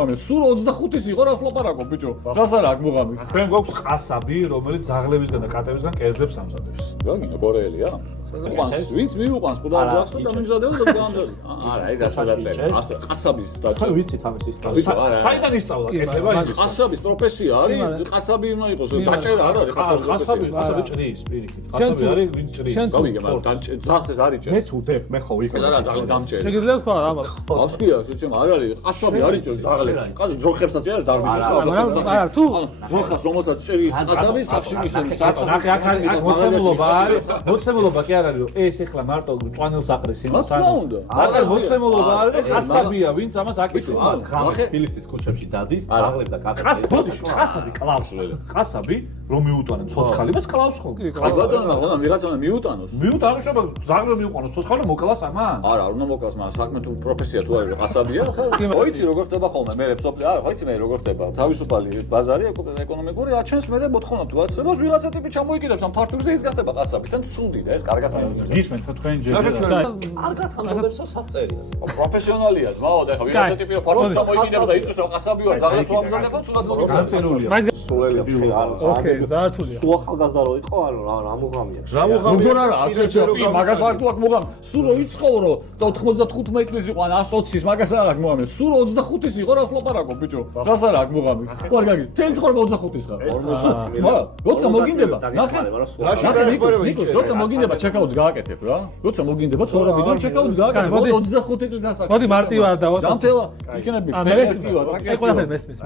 სულ 25-ის იყო რას ლაპარაკობ ბიჭო რას არა აქ მოგამი თქვენ გვაქვს ყასაბი რომელიც ზაღლებისგან და კატებისგან კერძებს ამზადებს გაგინა გორეელია ყვანს ვინც მიუყვანს ყუდარჯახსო და მიმზადებს და განდάζει არა ეგ ასე დაწერა ასე ყასაბის დაწერა თქვენ ვიცით ამის ისტორია საიდან ისწავლა კეთება ის ყასაბის პროფესია არის ყასაბი უნდა იყოს დაჭერა არ არის ყასაბი ჭრის პირიქით ყასაბი არის ვინც ჭრის გავიგე მაგრამ ძაღლს ეს არის ჭერს მე თუ დებ მე ხო იქ ეს არა ძაღლის დამჭერი შეგიძლია თქვა რა ასკია შეჩემ არ არის ყასაბი არის ჭერს ძაღლი ყაზი ძროხებსაც ჭერს დარბიშებს არა თუ ძროხას რომელსაც ჭერის ყასაბი სახში ისინი ნახე აქ მოცემულობა არის მოცემულობა კი არ არის რომ ეს ახლა მარტო წვანილს აყრის იმას არა მოცემულობა არის ყასაბია ვინც ამას აკეთებს ხამე თბილისის ქუჩებში დადის ძაღლებს და კატებს ყასაბი კლავს ყასაბი რომ მიუტანა ცოცხალი მეც კლავს ხო ბატონო მაგრამ ვიღაცამ მიუტანოს მიუტანა შობა ძაღლი მიუყანოს ცოცხალი მოკლას ამან არა არ უნდა მოკლას მაგრამ საქმე თუ პროფესია თუ არის ყასაბია ხო იცი როგორ ხდება ხოლმე მე სოფლი არა ხო იცი მე როგორ ხდება თავისუფალი ბაზარი ეკონომიკური აჩენს მე მოთხოვნა თუ აცებას ვიღაცა ტიპი ჩამოიკიდებს ამ ფართობს და ის გახდება ყასაბი თან ცუდი და ეს კარგად მისმენთ გისმენთ თქვენ ჯერ არ გათანხმდებსო საწერია პროფესიონალია ძმაო და ხა ვიღაცა ტიპი რომ ფართობს ჩამოიკიდებს და იტყვის რომ ყასაბი ვარ ძაღლებს რომ ამზადება ცუდად მოგიწევს სულელი ოკეი ზართულია სულ ახალგაზრდა რო იყო ანუ რა მუღამია როგორ არა აჩერჩები მაგას არ თუ აქ მოგამ სულ რო იცხოვრო და 95 წლის იყო ან 120-ის მაგას არ აქ მოგამე სულ 25-ის იყო რას ლაპარაკობ ბიჭო რას არა აქ მოგამე ხო არ გაგი თენ ცხოვრება 25-ის ხარ 40 მა როცა მოგინდება ნახე ნიკოს როცა მოგინდება ჩეკაუტს გააკეთებ რა როცა მოგინდება ცხოვრებიდან ჩეკაუტს გააკეთებ 25 წლის ასაკში მოდი მარტივად და ჯანმრთელა იქნები პერსპექტივა ეს ყველაფერი მესმის